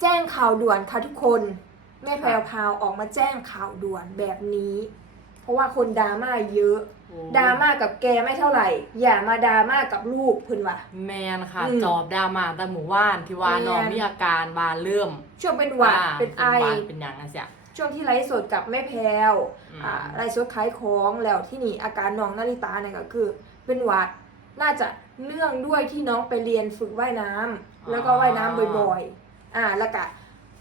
แจ้งข่าวด่วนค่ะทุกคน แม่แพรวพราวออกมาแจ้งข่าวด่วนแบบนี้ เพราะว่าคนดราม่าเยอะโอ้ดราม่ากับแกไม่เท่าไหร่ อย่ามาดราม่ากับลูกเพิ่นว่ะ แมนค่ะ อืมจอบดรามาแต่หมู่ว่านที่ว่าแม่นน้องมีอาการบาเริ่มช่วงเป็นหวัดอ่าเป็นไอ หวานเป็นอย่างนั้นเสีย ช่วงที่ไลฟ์สดกับแม่แพรวอืม อ่าไลฟ์สดขายของแล้วที่นี่อาการน้องนาริตาเนี่ยก็คือ เป็นหวัดน่าจะเนื่องด้วยที่น้องไปเรียนฝึกว่ายน้ำแล้วก็ว่ายน้ำบ่อยๆ อ่าแล้วก็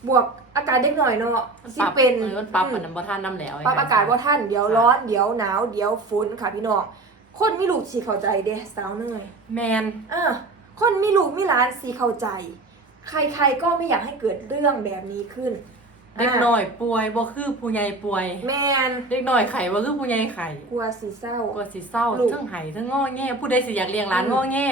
บวกอากาศเด็กหน่อยเนาะมันที่ปรับเป็นออมันปรับอืมมันน้ำบ่ท่านน้ำแล้วปรับอากาศว่าท่านเดี๋ยวร้อนเดี๋ยวหนาวเดี๋ยวฝนค่ะพี่น้องคนมีลูกสีเข้าใจเด้สาวเนยแมนอ่าคนมีลูกมีหลานสีเข้าใจ ใครๆก็ไม่อยากให้เกิดเรื่องแบบนี้ขึ้นเด็กน้อยป่วยบ่คือผู้ใหญ่ป่วย แมนเด็กน้อยไข่บ่คือผู้ใหญ่ไข่กลัวสีเศร้ากลัวสิเศร้าลูกทั้งไห้ทั้งงอแง่ผู้ใดสิอยากเลี้ยงหลานอืมงอแง่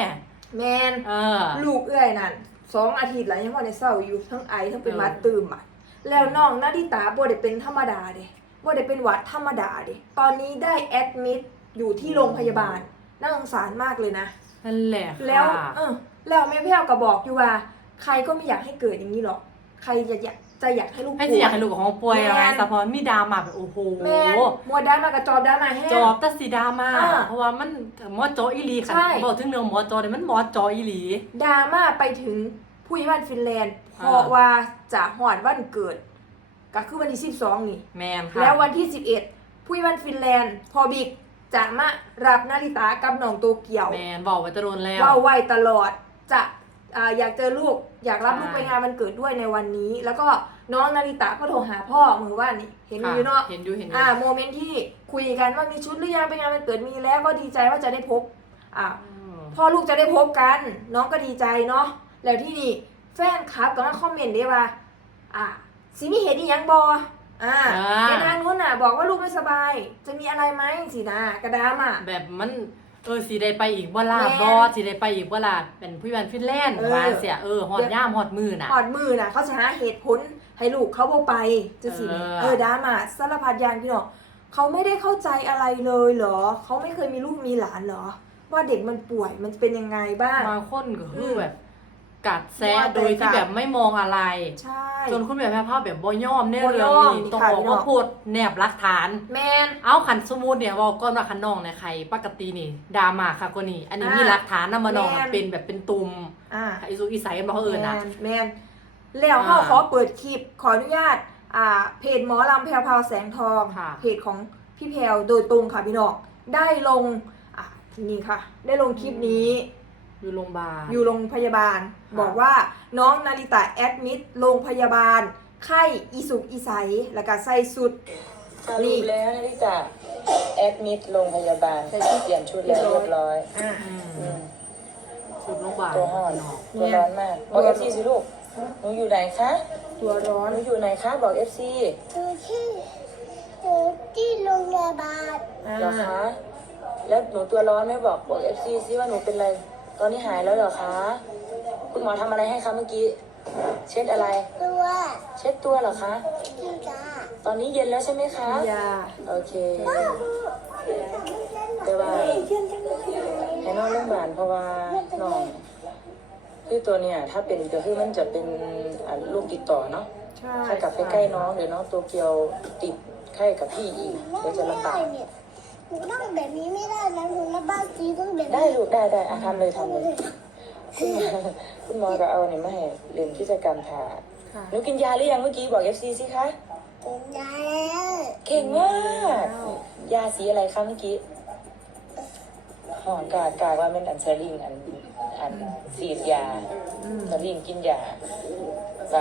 แมนเออลูกเอื้อยนั่น สองอาทิตย์แล้วยังพอในเศร้าอยู่ทั้งไอทั้งเป็นเออหวัดตื่มอะ แล้วน้องนาดิตาบ่ได้เป็นธรรมดาเด้บ่ได้เป็นหวัดธรรมดาเด้ตอนนี้ได้แอดมิดอยู่ที่โรงพยาบาลน่าสงสารมากเลยนะนั่นแหละค่ะแล้วเออแล้วแม่แพ้วก็บอกอยู่ว่า ใครก็ไม่อยากให้เกิดอย่างนี้หรอก ใครจะอยาก จะอยากให้ลูกให้ป่สิวอยายกให้ลูกของป่วยอะไรแม่นสะพอนมีดราม่าแบบโอ้โหแม่นมัวได้มากระจอบได้มาแห้งจอบแตัสีดราม่าอ่าเพราะว่ามันหมอจออีหลีค่ะใช่บอกถึงเรื่องหมอจอเนี่ยมันหมอจออีหลีดราม่าไปถึงผู้ใหญ่บ้านฟินแลนด์เพอ่าราะว่าจะหอดวันเกิด ก็คือวันที่12นี่แมนค่ะแล้ววันที่11ผู้ใหญ่บ้านฟินแลนด์พอบิกจะมารับนาริตากับน้องโตเกียวแมนบอกไว้จะโดนแล้วเว่าไว้ตลอดจะ อ่าอยากเจอลูกอยากรับใช่ลูกไปงานวันเกิดด้วยในวันนี้ แล้วก็น้องนาริตะก็โทรหาพ่อมือว่านี่เห็นอยู่เนาะเห็นอยู่เห็นอยู่อ่าโมเมนต์ที่คุยกันว่ามีชุดหรือยังไปงานวันเกิดมีแล้วก็ดีใจว่าจะได้พบอ่าอืมพ่อลูกจะได้พบกัน น้องก็ดีใจเนาะแล้วที่นี่แฟนคลับก็มาคอมเมนต์ได้ว่าอ่าสิมีเหตุอีหยังบออ่าในทางนู้นน่ะ บอกว่าลูกไม่สบาย จะมีอะไรไหมสินะกระดามอะแบบมัน เออสีได้ไปอีกบ่ล่ะแม่นบอสีได้ไปอีกบ่ล่ะเป็นผู้บันฟินแลนด์เออ ว่าเสียเออฮอดย่ามฮอดมือน่ะ หอดมือน่ะ เขาจะหาเหตุผลให้ลูกเขาบ่ไปจะสิเออ เออดราม่าสารพัดอยางพี่น้องเขาไม่ได้เข้าใจอะไรเลยเหรอ เขาไม่เคยมีลูกมีหลานเหรอ ว่าเด็กมันป่วยมันเป็นยังไงบ้าง บางคนก็คืออมแบบ กัดแซะว่าแต่โดยที่กัดแบบไม่มองอะไร ใช่ จนคุณแบบแพ้ภาพแบบบ่ยอมในบ่เรื่ยองอมนี้นี่ต้องค่ะบอกพี่น้ว่าองโพดแนบหลักฐานแมนเอาขันสมมุติเนี่ยเว่าก้อนว่าขันน้องในยใครปกตินี่ดราม่าค่ะก็นี่อันนี้อ่ามีมีหลักฐานนำมาน้องแม่นเป็นแบบเป็นตุ่มอ่าไอซูอีไซกันมาเขาเอิญแมนะนแมนแล้วเขาอ่าขอเปิดคลิปขออนุญาตอ่าเพจหมอลำแพรวพราวแสงทองค่ะเพจของพี่แพรวโดยตรงค่ะพี่น้องได้ลงอ่านี่ค่ะ ได้ลงคลิปนี้ อยู่โรงพยาบาล อยู่โรงพยาบาลค่ะบอกว่าน้องนาริตะแอดมิดโรงพยาบาล ไข้อีสุกอีใสแล้วก็ใส่สุด สรุปแล้วนาฬิกาแอดมิดโรงพยาบาล ใส่ชุด เปลี่ยนชุดแล้วเรียบร้อยอ่า อืมอืมชุดโรงพยาบาลตัวห่อนเนาะตัวร้อนมากบอกเอฟซีสิลูกหนูอยู่ไหนคะตัวร้อนหนูอยู่ไหนคะบอกเอฟซีอยู่ที่อยู่ที่โรงพยาบาลอ่าเหรอคะแล้วหนูตัวร้อนไหม่บอกบอกเอฟซีสิว่าหนูเป็นอะไร ตอนนี้หายแล้วเหรอคะ คุณหมอทำอะไรให้คะเมื่อกี้ เช็ดอะไร ตัวเช็ดตัวเหรอคะที่จ้าตอนนี้เย็นแล้วใช่ไหมคะ ยาโอเค แต่ว่าให้นอนโรงพยาบาลเพราะว่าน้องคือตัวเนี่ยถ้าเป็นก็คือมันจะเป็นอ่าลูกติดต่อเนาะ ใช่ ถ้ากลับไปใกล้น้องเดี๋ยวน้องตัวเกียวติดไข้กับพี่อีกเดี๋ยวจะลำบาก เนี่ยห นูนั่งแบบนี้ไม่ได้นะหนูระบายสีต้องแบบได้นี้ลูกได้ได้อะทำเลยทำเลยคุณหมอคุณหมอก็เอาเนี่ยมาให้เรียนกิจกรรมผ่าค่ะหนูกินยาหรือยังเมื่อกี้บอกเอฟซีสิคะเป็นได้แล้วเก่งมากยาสีอะไรคะเมื่อกี้หอนกากากว่าเป็นอันเซริงอันอันสีดยาอืมเซริงกินยาไป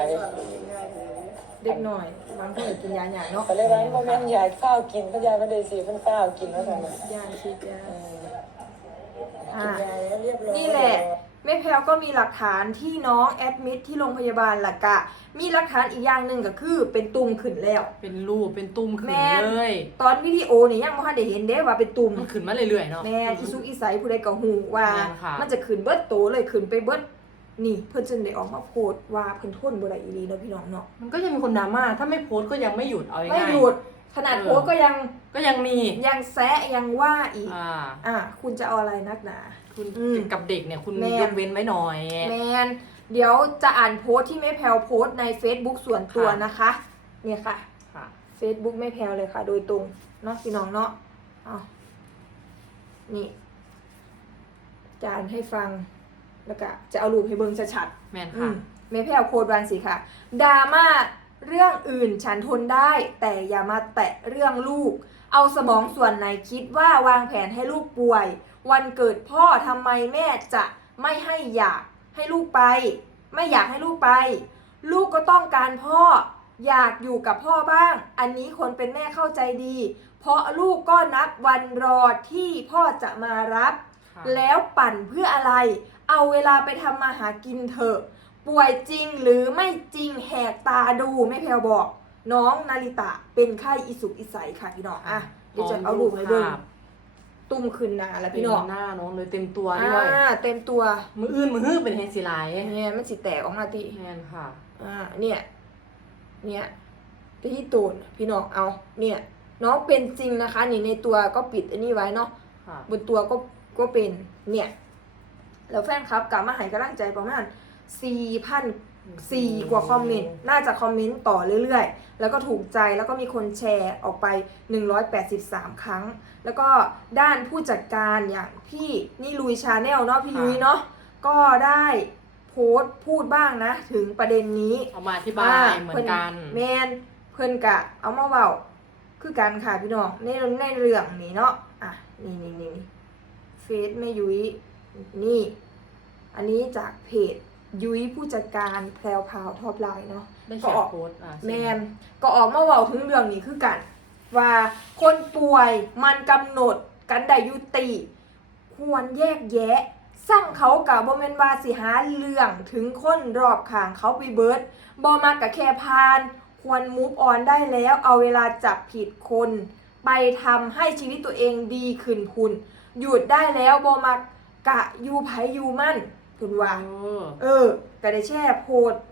เลยเด็กหน่อยบางคนกินยาหยาเนาะก็เลยว่าพ่อแม่ยายข้าวกินพ่อยายไม่ได้สีเพิ่นข้าวกินแล้วกันยาฉีดยาเอออ่า กินยาแล้วเรียบร้อย นี่แหละ แม่แพลวก็มีหลักฐานที่น้องแอดมิดที่โรงพยาบาลหลักกะ มีหลักฐานอีกอย่างหนึ่งก็คือเป็นตุ่มขึ้นแล้ว เป็นรูปเป็นตุ่มขึ้นแม่นเลยตอนวิดีโอนี่ยังไม่ทันได้เห็นเด้ว่าเป็นตุ่มมันขึ้นมาเรื่อยๆเนาะ แม่นอีซุกอีใสผู้ใดก็หูว่า แม่นค่ะ มันจะขึ้นเบิดโตเลยขึ้นไปเบิด นี่เพิ่นจึงได้ออกมาโพสต์ว่าเพิ่นทนบ่ได้อีหลีเนาะพี่น้องเนาะมันก็ยังมีคนดราม่าถ้าไม่โพสต์ก็ยังไม่หยุดเอาไม่ง่ายหยุดขนาดเออโพสต์ก็ยังๆก็ยังมียังแซะยังว่าอีกอ่าอะคุณจะเอาอะไรนักหนา คุณอืมกับเด็กเนี่ยคุณแม่นยกเว้นไว้หน่อย แมนเดี๋ยวจะอ่านโพสต์ที่แม่แพลวโพสต์ใน Facebook ส่วนตัวนะคะ เนี่ยค่ะ ค่ะ Facebook แม่แพลวเลยค่ะ โดยตรงเนาะพี่น้องเนาะเอานี่จะอ่านให้ฟัง แล้วก็จะเอารูปให้เบิ่งชัดๆแมนอืค่ะ มแม่แพรวโคดวันสิค่ะดราม่าเรื่องอื่นฉันทนได้ แต่อย่ามาแตะเรื่องลูก เอาสมองส่วนไหนคิดว่าวางแผนให้ลูกป่วย วันเกิดพ่อทำไมแม่จะไม่ให้อยากให้ลูกไป ไม่อยากให้ลูกไป ลูกก็ต้องการพ่อ อยากอยู่กับพ่อบ้าง อันนี้คนเป็นแม่เข้าใจดี เพราะลูกก็นับวันรอที่พ่อจะมารับ ค่ะ แล้วปั่นเพื่ออะไร เอาเวลาไปทำมาหากินเถอะ ป่วยจริงหรือไม่จริงแหกตาดูแม่แพลวบอก น้องนาริตะเป็นไข้อิสุกอิสัยค่ะพี่น้องอะเดี๋ยวจะเอารูปให้เบิ่งภาพตุ้มขึ้นหนาแล้วพี่พี่น้น้อองงหน้าน้องเลยเต็มตัวด้อ่าวยเต็มตัวมืออื่นมือฮื้อเป็นเฮงสีไหลเนี่ยมันสิแตกออกมาติแมนค่ะอ่าเนี่ยเนี่ยที่ตูนพี่น้องเอา เนี่ย น้องเป็นจริงนะคะ นี่ในตัวก็ปิดอันนี้ไว้เนาะค่ะบนตัวก็ก็เป็นเนี่ย แล้วแฟนคลับกลับมาให้กำลังใจประมาณสี่พันสี่กว่าคอมเมนต์ น่าจะคอมเมนต์ต่อเรื่อยๆ แล้วก็ถูกใจ แล้วก็มีคนแชร์ออกไป 183 ครั้ง แล้วก็ด้านผู้จัดการอย่างพี่นี่ลุยชาแนลเนาะพี่ยุ้ยเนาะ ก็ได้โพสต์พูดบ้างนะ ถึงประเด็นนี้เอามาอธิบายเหมือนกัน แมนเพิ่นกะ เอามาเว้าคือกันค่ะพี่น้องในในเรื่องนี้เนาะ อะ นี่นี่นี่นี่เฟซแม่ยุ้ย นี่ อันนี้จากเพจยุ้ยผู้จัดการแพรวพราวท็อปไลน์เนาะได้ก็เขียอนอกโพสต์อะแมนก็ออกมาเว้าถึงเรื่องนี้คือกัน ว่าคนป่วยมันกำหนดกันได้ยุติ ควรแยกแยะสร้างเขากับบ่แม่นว่าสิหาเรื่องถึงคนรอบข้างเขาไปเบิดบ่มากกับแค่พาน ควรมูฟออนได้แล้วเอาเวลาจับผิดคน ไปทำให้ชีวิตตัวเองดีขึ้นพุนหยุดได้แล้วบ่มากะยูไผยูมั่นคุณว่าเออเออก็ได้แช่โพสต์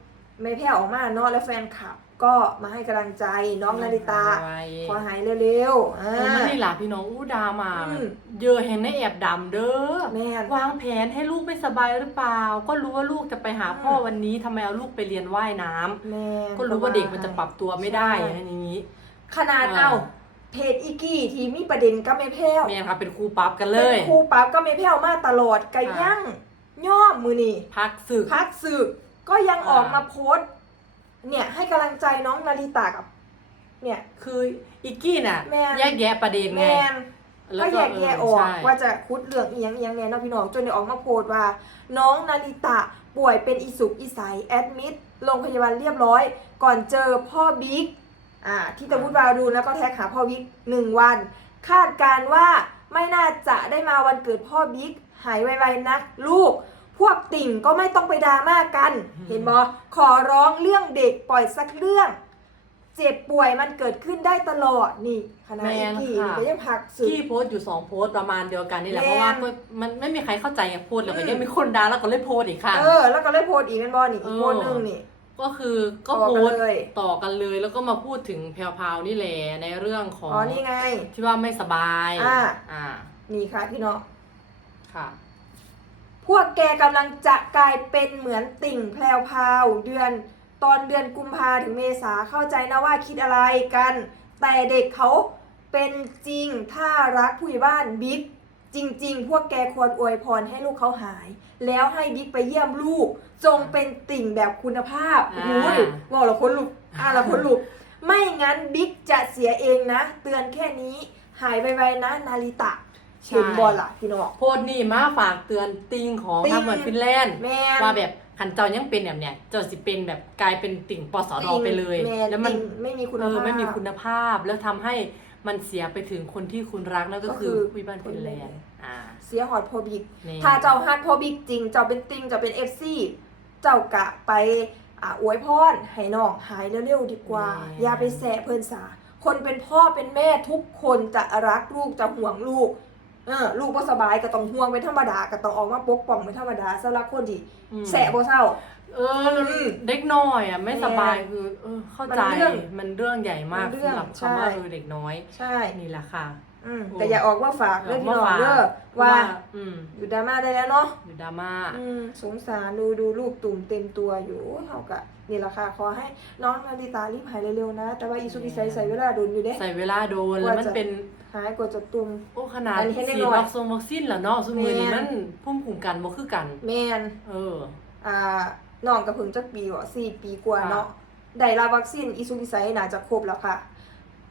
ไม่แพ้ออกมาเนาะแล้วแฟนคลับ ก็มาให้กำลังใจน้องนาริตา ขอหายเร็วๆอ่าเออมันนี่ล่ะพี่น้องอู้ดามาอืมเยอะเห็นในแอบดำเด้อแม่นวางแผนให้ลูกไม่สบายหรือเปล่า ก็รู้ว่าลูกจะไปหาพ่ออืมวันนี้ทำไมเอาลูกไปเรียนว่ายน้ำแม่นก็รู้ว่าเด็กมันจะปรับตัวไม่ได้ใช่อันนี้ ขนาดอ่าเอา เพจอีกี้ที่มีประเด็นก็ไม่แพ้วเมียค่ะเป็นครูปั๊บกันเลเป็นยครูปั๊บก็ไม่แพ้วมาตลอดไก่ค่ะย่างย่อมมือนี่พักศึก พักศึกก็ยังอ่าออกมาโพสต์เนี่ยให้กำลังใจน้องนาริตากับ เนี่ย คืออีกกี้น่ะแม่น แยกแยะประเด็นแมไงนล้วก็แยกแยะออกใช่ ว่าจะคุดเรื่องอีหยังอีหยังแน่เนาะพี่น้องจนได้ออกมาโพสต์ว่า น้องนาริตะป่วยเป็นอีสุกอีใสแอดมิดโรงพยาบาลเรียบร้อย ก่อนเจอพ่อบิ๊กอ่า ที่ตะวุฒวาดูแล้วก็แท็กหาพ่อบิ๊กหนึ่งวัน คาดการณ์ว่าไม่น่าจะได้มาวันเกิดพ่อบิ๊กหายไวๆนะลูก พวกติ่งก็ไม่ต้องไปดราม่ากัน เห็นบอขอร้องเรื่องเด็กปล่อยสักเรื่อง เจ็บป่วยมันเกิดขึ้นได้ตลอดนี่ขนาดแมอีนกี้ค่ะนี่ก็ยังพักสึกกี้โพสต์อยู่สองโพสต์ประมาณเดียวกันนี่แหละ แม่นเพราะว่าก็มันไม่มีใครเข้าใจไงโพสต์แล้วก็อืม ยังมีคนด่าแล้วก็เลยโพสต์อีกค่ะ เออ แล้วก็เลยโพสต์อีกเป็นบอลอีกเออโพสต์หนึงนี่ ก็คือก็ต่อโพกันสต์เลยต่อกันเลยแล้วก็มาพูดถึงแพรวๆนี่แหละในเรื่องของอ๋อนี่ไง ที่ว่าไม่สบายอ่าอ่านี่ค่ะพี่น้องค่ะ พวกแกกำลังจะกลายเป็นเหมือนติ่งแพรวพราวเดือนตอนเดือนกุมภาถึงเมษาเข้าใจนะว่าคิดอะไรกัน แต่เด็กเขาเป็นจริงถ้ารักผู้ใหญ่บ้านบิ๊ก จริง ๆ พวกแกควรอวยพรให้ลูกเขาหาย แล้วให้บิ๊กไปเยี่ยมลูก จงเป็นติ่งแบบคุณภาพอ่าโอ้ยบอกเราคนลุกอ่าเราคนลุก ไม่งั้นบิ๊กจะเสียเองนะ เตือนแค่นี้หายไวๆนะ นาริตะเห็นบอลล่ะพี่น้อง โพสต์นี่มาฝากเตือนติงของติ่งทำเหมือนฟินแลนด์ แม่น ว่าแบบขันเจ้ายังเป็นแบบเนี้ยเจ้าสิเป็นแบบกลายเป็นติ่งปสดไปเลยแม่แล้วมันติ่งไม่มีคุณเออภาพไม่มีคุณภาพแล้วทำให้ มันเสียไปถึงคนที่คุณรักนั่นก็ก็คืคืออผู้บ้านฟินแลนด์อ่าเสียหอดพอบิ๊กนี่ถ้าเจ้าฮัดพอบิ๊กจริง เจ้าเป็นติงเจ้าเป็นเอฟซีเจ้ากะไปอ่าอวยพรให้น้องหายเร็วๆดีกว่า อย่าไปแสะเพิ่นสา คนเป็นพ่อเป็นแม่ทุกคนจะรักลูกจะห่วงลูกเออลูกก็สบายก็ต้องห่วงเป็นธรรมดาก็ต้องออกมาปกป้องเป็นธรรมดาสำหรับคนที่อืมแสะบ่เศร้า เออแล้วอืมเด็กน้อยอะไม่สบายแม่คือเออเข้าใจมันเรื่องมันเรื่องใหญ่มากมันเรื่องสำหรับคำว่าใช่เออเด็กน้อยใช่ นี่แหละค่ะ อืมโอ้แต่อย่าออกว่าฝากเรื่องพี่น้องฝากเด้อว่าอืมอยู่ดราม่าได้แล้วเนาะอยู่ดราม่าอืมสงสารดูดูลูกตุ่มเต็มตัวอยู่เฮากะนี่แหละค่ะขอให้น้องนาริตารีบหายเร็วๆนะ แต่ว่าอีสุกิไซใส่เวลาโดนอยู่เด้ ใส่เวลาโดนแล้วมันเป็นหายกว่าจะตุ่ม โอ้ขนาดอันนี้ให้ฉีเด็ดกน้อยวัคซีนวัคซีนแล้วเนาะซุมือนี้แม่มันนพุ่มคุ้มกันบ่คือกัน แมนเออ อ่า น้องกับเพิ่งจักปีว่สี่ปีกว่าค่ะเนาะได้รับวัคซีนอีสุกิไซน่าจะครบแล้วค่ะ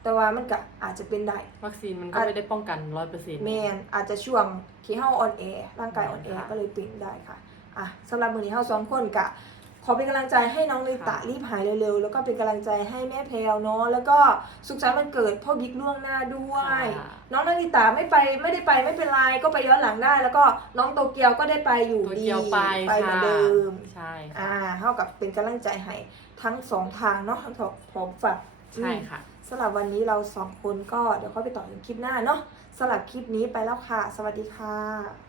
แต่ว่ามันก็อาจจะเป็นได้ วัคซีนมันก็ไม่ได้ป้องกันร้อยเปอร์เซ็นต์แมนอาจจะช่วงที่เฮาอ่อนแอร่างกายอ่อนแอค่ะก็เลยเป็นได้ค่ะอะสำหรับมื้อนี้เฮาสองคนกะข อเป็นกำลังใจให้น้องลิตะค่ะรีบหายเร็วๆ แล้วก็เป็นกำลังใจให้แม่แพลวเนาะ แล้วก็สุขสันต์วันเกิดพ่อบิ๊กล่วงหน้าด้วยค่ะน้องนาริตะไม่ไปไม่ได้ไปไม่เป็นไรก็ไปย้อนหลังได้ แล้วก็น้องโตเกียวก็ได้ไปอยู่ตัวดีเกียวไปไปเหมือค่ะนเดิม ใช่ อ่าค่ะเท่ากับเป็นกำลังใจให้ทั้งสองทางเนาะทั้งสองพร้อมฝากใช่ค่ะสำหรับวันนี้เราสองคนก็เดี๋ยวค่อยไปต่อในคลิปหน้าเนาะสำหรับคลิปนี้ไปแล้วค่ะ สวัสดีค่ะ